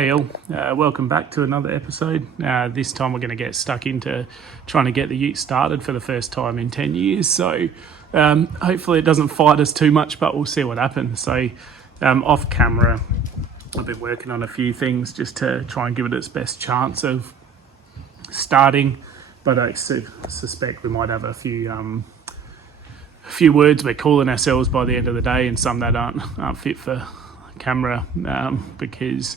Hey all, welcome back to another episode. This time we're going to get stuck into trying to get the ute started for the first time in 10 years. So hopefully it doesn't fight us too much, but we'll see what happens. So off camera, I've been working on a few things just to try and give it its best chance of starting. But I suspect we might have a few words we're calling ourselves by the end of the day, and some that aren't fit for camera because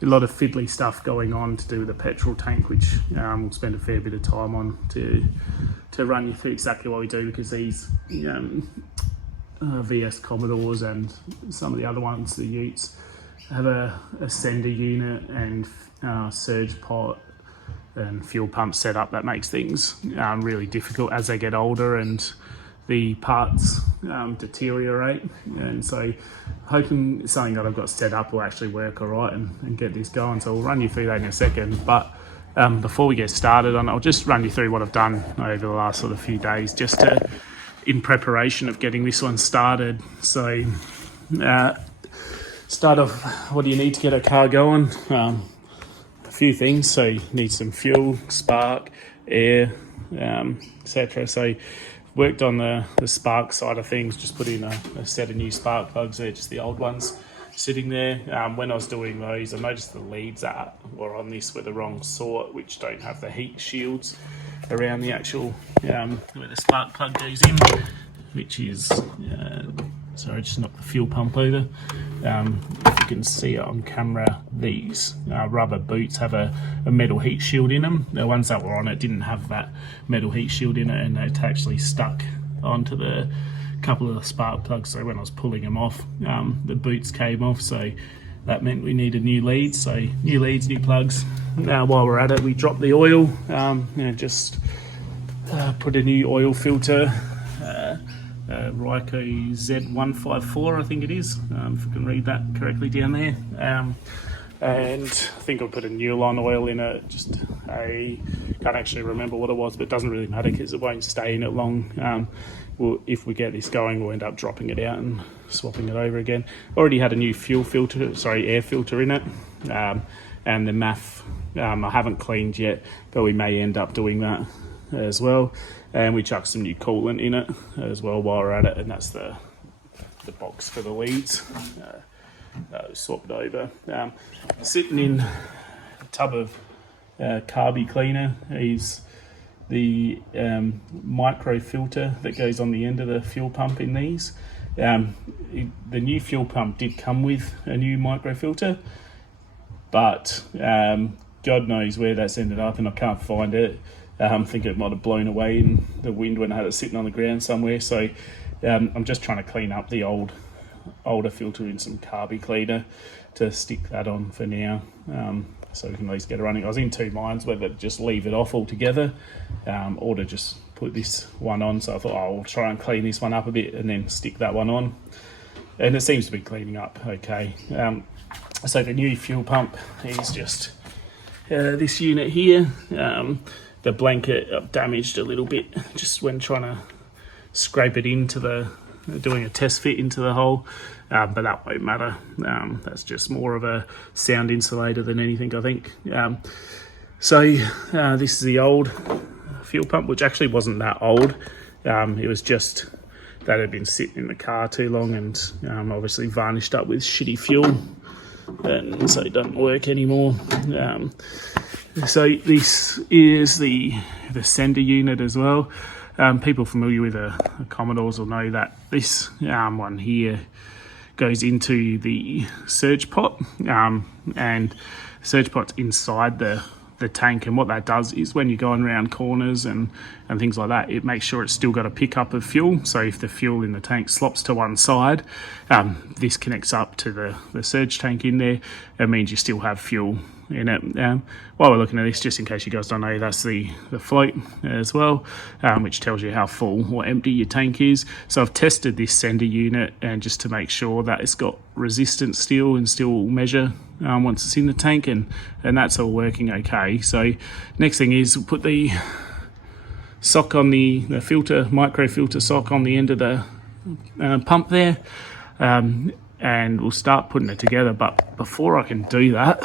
a lot of fiddly stuff going on to do with the petrol tank, which we'll spend a fair bit of time on to run you through exactly what we do, because these VS Commodores and some of the other ones, the Utes, have a sender unit and surge pot and fuel pump setup that makes things really difficult as they get older and the parts deteriorate. And so hoping something that I've got set up will actually work all right and get this going. So we'll run you through that in a second. But before we get started, I'll just run you through what I've done over the last sort of few days, just in preparation of getting this one started. So start off, what do you need to get a car going? A few things. So you need some fuel, spark, air, etc. So worked on the spark side of things, just put in a set of new spark plugs there, just the old ones sitting there. When I was doing those, I noticed the leads that were on this were the wrong sort, which don't have the heat shields around the actual where the spark plug goes in, which is sorry, just knocked the fuel pump over. If you can see it on camera, these rubber boots have a metal heat shield in them. The ones that were on it didn't have that metal heat shield in it, and it actually stuck onto the couple of the spark plugs. So when I was pulling them off, the boots came off, so that meant we needed new leads. So new leads, new plugs. While we're at it, we dropped the oil, just put a new oil filter, Ryco Z154, I think it is, if I can read that correctly down there. And I think I'll put a Newline oil in it. Can't actually remember what it was, but it doesn't really matter because it won't stay in it long. If we get this going, we'll end up dropping it out and swapping it over again. Already had a new air filter in it, and the MAF I haven't cleaned yet, but we may end up doing that as well. And we chucked some new coolant in it as well while we're at it, and that's the box for the leads. Swapped over. Sitting in a tub of carby cleaner is the micro filter that goes on the end of the fuel pump in these. The new fuel pump did come with a new micro filter, but God knows where that's ended up, and I can't find it. I think it might have blown away in the wind when I had it sitting on the ground somewhere. So I'm just trying to clean up the older filter in some carby cleaner to stick that on for now, so we can at least get it running. I was in two minds whether to just leave it off altogether or to just put this one on. So I thought, I'll try and clean this one up a bit and then stick that one on. And it seems to be cleaning up okay. So the new fuel pump is just this unit here. The blanket damaged a little bit just when trying to scrape it into doing a test fit into the hole, but that won't matter. That's just more of a sound insulator than anything, I think. So this is the old fuel pump, which actually wasn't that old. It was just that it had been sitting in the car too long and obviously varnished up with shitty fuel, and so it doesn't work anymore. So this is the sender unit as well. People familiar with the Commodores will know that this one here goes into the surge pot, and surge pot's inside the tank, and what that does is when you're going around corners and things like that, it makes sure it's still got a pickup of fuel. So if the fuel in the tank slops to one side, this connects up to the surge tank in there. It means you still have fuel in it. While we're looking at this, just in case you guys don't know, that's the float as well, which tells you how full or empty your tank is. So I've tested this sender unit, and just to make sure that it's got resistance still and still will measure once it's in the tank, and that's all working okay. So next thing is we'll put the sock on the filter, micro filter sock on the end of the pump there. and we'll start putting it together. But before I can do that,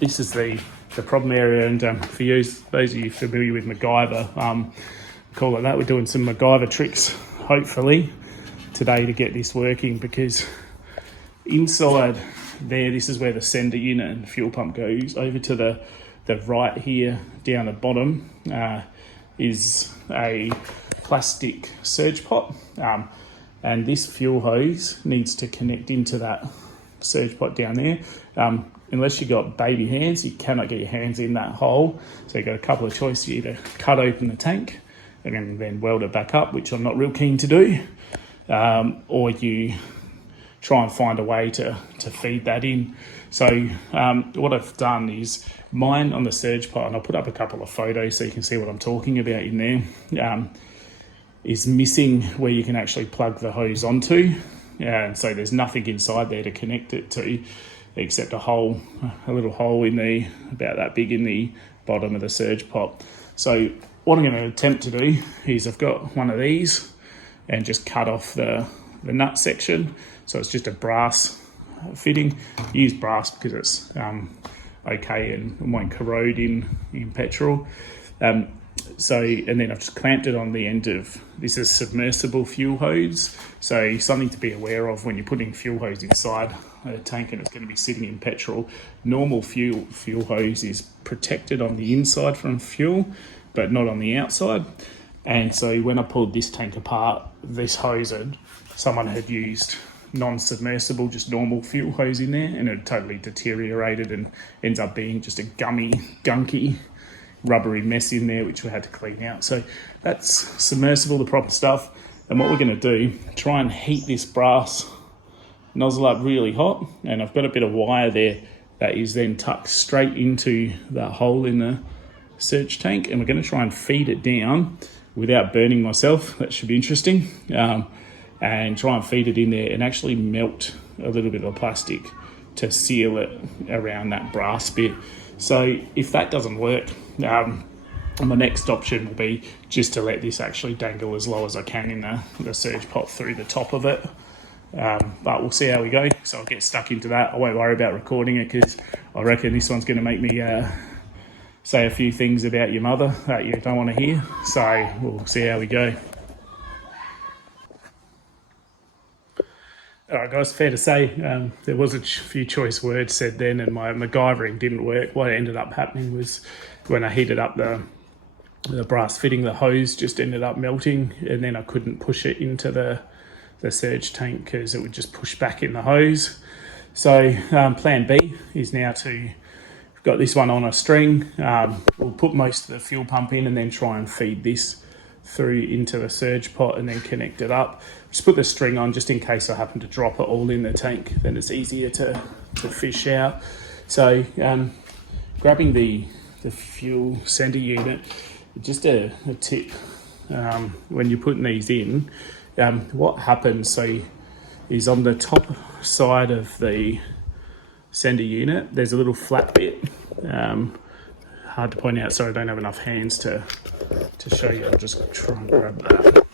this is the problem area, and for you, those of you familiar with MacGyver, call it that. We're doing some MacGyver tricks, hopefully, today to get this working, because inside there, this is where the sender unit and fuel pump goes. Over to the right here, down the bottom, is a plastic surge pot, and this fuel hose needs to connect into that surge pot down there. Unless you've got baby hands, you cannot get your hands in that hole. So you've got a couple of choices. You either cut open the tank and then weld it back up, which I'm not real keen to do, or you try and find a way to feed that in. So what I've done is mine on the surge pot, and I'll put up a couple of photos so you can see what I'm talking about in there, is missing where you can actually plug the hose onto. And so there's nothing inside there to connect it to, except a little hole in the, about that big, in the bottom of the surge pot. So what I'm going to attempt to do is, I've got one of these and just cut off the nut section. So it's just a brass fitting. Use brass because it's okay and won't corrode in petrol. And then I've just clamped it on the end of, this is submersible fuel hose. So something to be aware of when you're putting fuel hose inside a tank and it's going to be sitting in petrol. Normal fuel hose is protected on the inside from fuel, but not on the outside. And so when I pulled this tank apart, this hose, someone had used non-submersible, just normal fuel hose in there, and it totally deteriorated and ends up being just a gunky, rubbery mess in there, which we had to clean out. So that's submersible, the proper stuff. And what we're going to do, try and heat this brass nozzle up really hot, and I've got a bit of wire there that is then tucked straight into that hole in the surge tank, and we're going to try and feed it down without burning myself. That should be interesting. And try and feed it in there and actually melt a little bit of plastic to seal it around that brass bit. So if that doesn't work, my next option will be just to let this actually dangle as low as I can in the surge pot through the top of it. But we'll see how we go. So I'll get stuck into that. I won't worry about recording it, because I reckon this one's going to make me say a few things about your mother that you don't want to hear. So we'll see how we go. All right, guys, fair to say there was a few choice words said then, and my MacGyvering didn't work. What ended up happening was, when I heated up the brass fitting, the hose just ended up melting, and then I couldn't push it into the surge tank because it would just push back in the hose. So plan B is now we've got this one on a string. We'll put most of the fuel pump in and then try and feed this through into the surge pot and then connect it up. Just put the string on just in case I happen to drop it all in the tank, then it's easier to fish out. So grabbing the fuel sender unit, just a tip, when you're putting these in, what happens is on the top side of the sender unit, there's a little flat bit. Hard to point out, so I don't have enough hands to show you. I'll just try and grab that.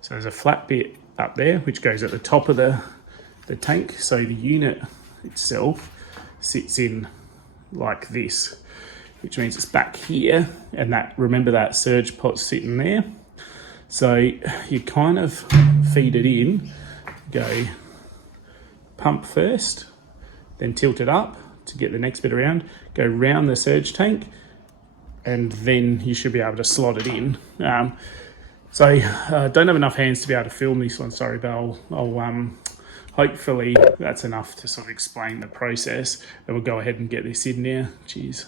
So there's a flat bit up there which goes at the top of the tank. So the unit itself sits in like this, which means it's back here, and remember that surge pot's sitting there. So you kind of feed it in, go pump first, then tilt it up to get the next bit around, go round the surge tank, and then you should be able to slot it in. So I don't have enough hands to be able to film this one, sorry, but I'll hopefully that's enough to sort of explain the process, and we'll go ahead and get this in now. Cheers.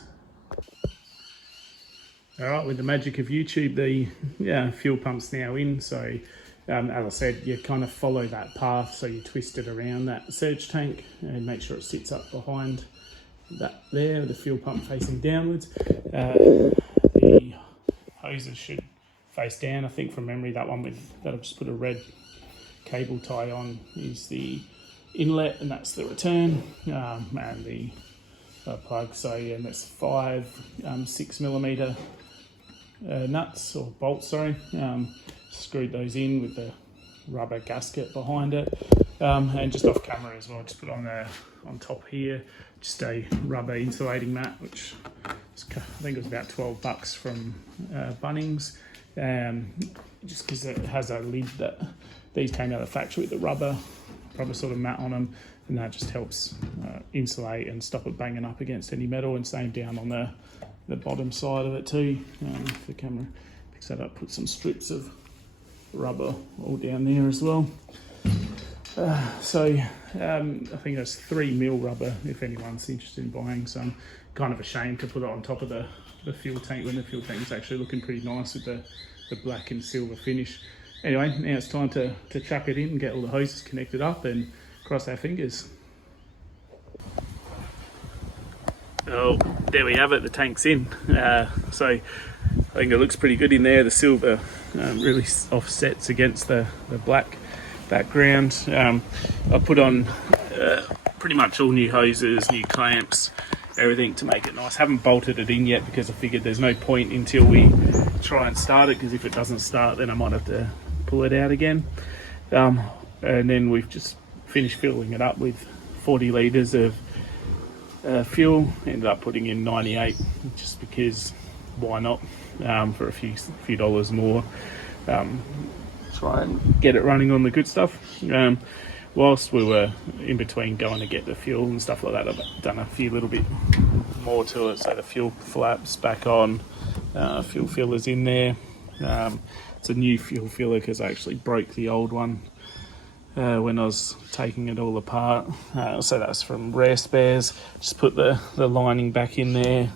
All right, with the magic of YouTube, the fuel pump's now in. So as I said, you kind of follow that path. So you twist it around that surge tank and make sure it sits up behind that there, the fuel pump facing downwards. The hoses should face down. I think from memory, that one that I've just put a red cable tie on is the inlet, and that's the return, and the plug. So yeah, and that's 5 6mm nuts or bolts, sorry. Screwed those in with the rubber gasket behind it. And just off camera as well, just put on top here just a rubber insulating mat, which I think it was about $12 from Bunnings, just because it has a lid that these came out of the factory with the rubber sort of mat on them, and that just helps insulate and stop it banging up against any metal, and same down on the bottom side of it too. If the camera picks that up, put some strips of rubber all down there as well. I think that's 3mm rubber if anyone's interested in buying some. Kind of ashamed to put it on top of the fuel tank when the fuel tank is actually looking pretty nice with the black and silver finish. Anyway, now it's time to chuck it in and get all the hoses connected up and cross our fingers. Oh, there we have it, the tank's in. So I think it looks pretty good in there. The silver really offsets against the black background. I put on pretty much all new hoses, new clamps, everything to make it nice. Haven't bolted it in yet because I figured there's no point until we try and start it, because if it doesn't start then I might have to pull it out again. And then we've just finished filling it up with 40 litres of fuel. Ended up putting in 98 just because why not, for a few dollars more. Try and get it running on the good stuff. Whilst we were in between going to get the fuel and stuff like that, I've done a few little bit more to it. So the fuel flaps back on, fuel fillers in there. It's a new fuel filler because I actually broke the old one when I was taking it all apart. So that's from Rare Spares. Just put the lining back in there.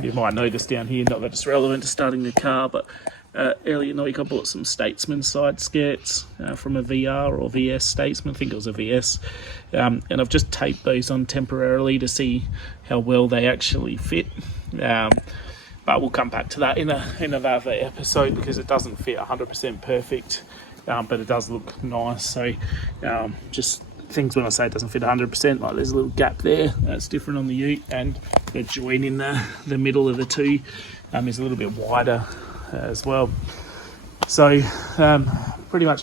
You might notice down here, not that it's relevant to starting the car, but earlier in the week I bought some Statesman side skirts from a VR or VS Statesman. I think it was a VS. And I've just taped those on temporarily to see how well they actually fit. But we'll come back to that in another episode, because it doesn't fit 100% perfect, but it does look nice. So just things when I say it doesn't fit 100%, like there's a little gap there that's different on the Ute, and the joint in the middle of the two is a little bit wider as well. So pretty much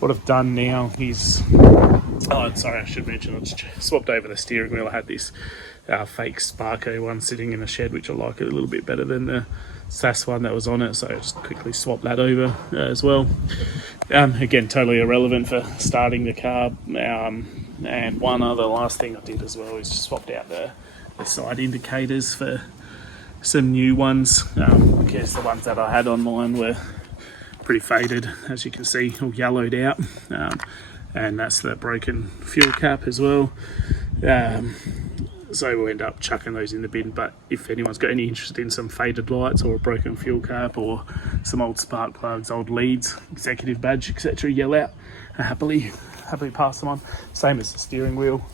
what I've done now is, oh sorry, I should mention, I just swapped over the steering wheel. I had this fake Sparco one sitting in the shed, which I like it a little bit better than the SAS one that was on it, so I just quickly swapped that over as well. Again, totally irrelevant for starting the car. And one other last thing I did as well is just swapped out the side indicators for some new ones, because the ones that I had on mine were pretty faded, as you can see, all yellowed out, and that's the broken fuel cap as well. So we'll end up chucking those in the bin. But if anyone's got any interest in some faded lights or a broken fuel cap or some old spark plugs, old leads, executive badge, etc., yell out, happily pass them on. Same as the steering wheel.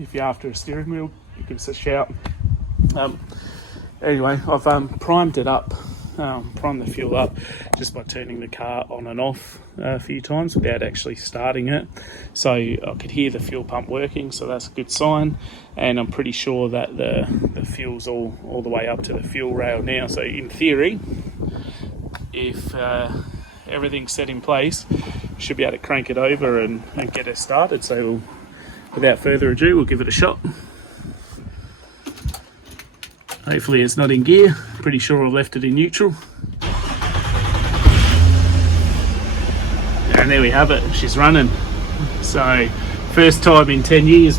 If you're after a steering wheel, give us a shout. Anyway, I've primed it up, primed the fuel up just by turning the car on and off a few times without actually starting it. So I could hear the fuel pump working, so that's a good sign. And I'm pretty sure that the fuel's all the way up to the fuel rail now. So in theory, if everything's set in place, we should be able to crank it over and get it started. So without further ado, we'll give it a shot. Hopefully it's not in gear. Pretty sure I've left it in neutral. And there we have it, she's running. So first time in 10 years,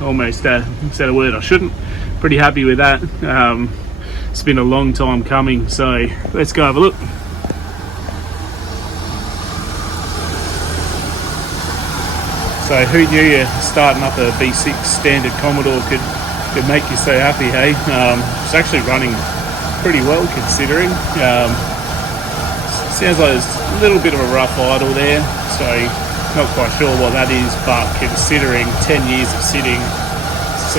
almost said a word I shouldn't. Pretty happy with that. It's been a long time coming, so let's go have a look. So who knew starting up a V6 standard Commodore could make you so happy, hey? It's actually running pretty well considering. Sounds like there's a little bit of a rough idle there, so not quite sure what that is, but considering 10 years of sitting, it's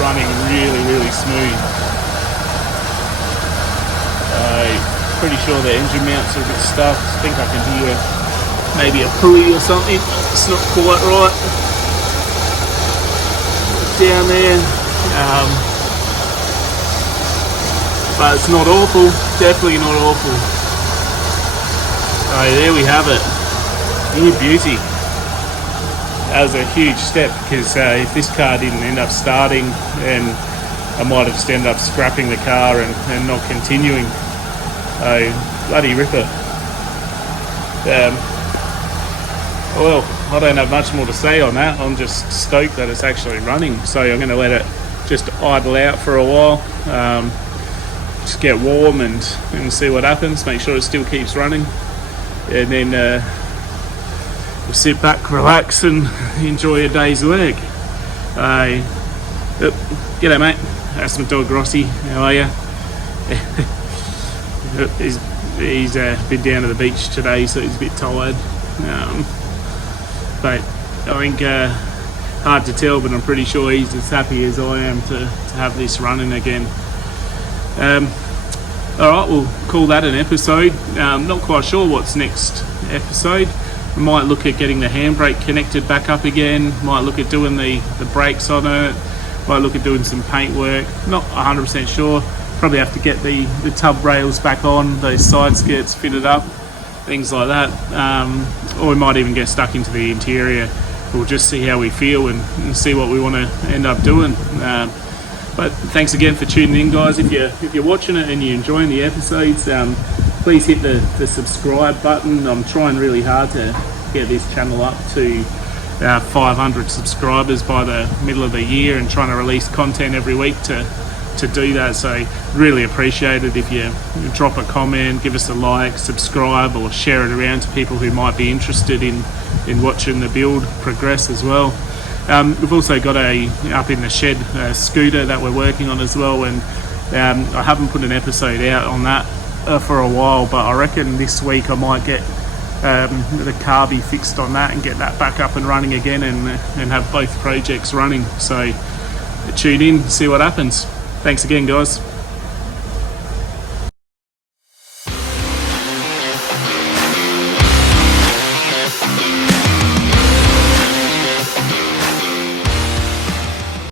running really, really smooth. Pretty sure the engine mounts are a bit stuffed. I think I can hear maybe a pulley or something. It's not quite right down there, but it's not awful, definitely not awful. So there we have it. Good beauty. That was a huge step, because if this car didn't end up starting, then I might have just ended up scrapping the car and not continuing. Bloody ripper. Well, I don't have much more to say on that. I'm just stoked that it's actually running. So I'm going to let it just idle out for a while, just get warm and see what happens. Make sure it still keeps running, and then we'll sit back, relax, and enjoy a day's work. G'day, mate. That's my dog Rossi. How are you? He's been down to the beach today, so he's a bit tired. But I think hard to tell, but I'm pretty sure he's as happy as I am to have this running again. Alright, we'll call that an episode. Not quite sure what's next episode. We might look at getting the handbrake connected back up again, might look at doing the brakes on it, might look at doing some paint work. Not 100% sure. Probably have to get the tub rails back on, those side skirts fitted up, things like that. Or we might even get stuck into the interior. We'll just see how we feel and see what we want to end up doing. But thanks again for tuning in, guys. If you're watching it and you're enjoying the episodes, please hit the subscribe button. I'm trying really hard to get this channel up to 500 subscribers by the middle of the year, and trying to release content every week to do that. So really appreciate it if you drop a comment, give us a like, subscribe, or share it around to people who might be interested in watching the build progress as well. We've also got up in the shed a scooter that we're working on as well, and I haven't put an episode out on that for a while, but I reckon this week I might get the carby fixed on that and get that back up and running again, and have both projects running. So tune in, see what happens. Thanks again, guys.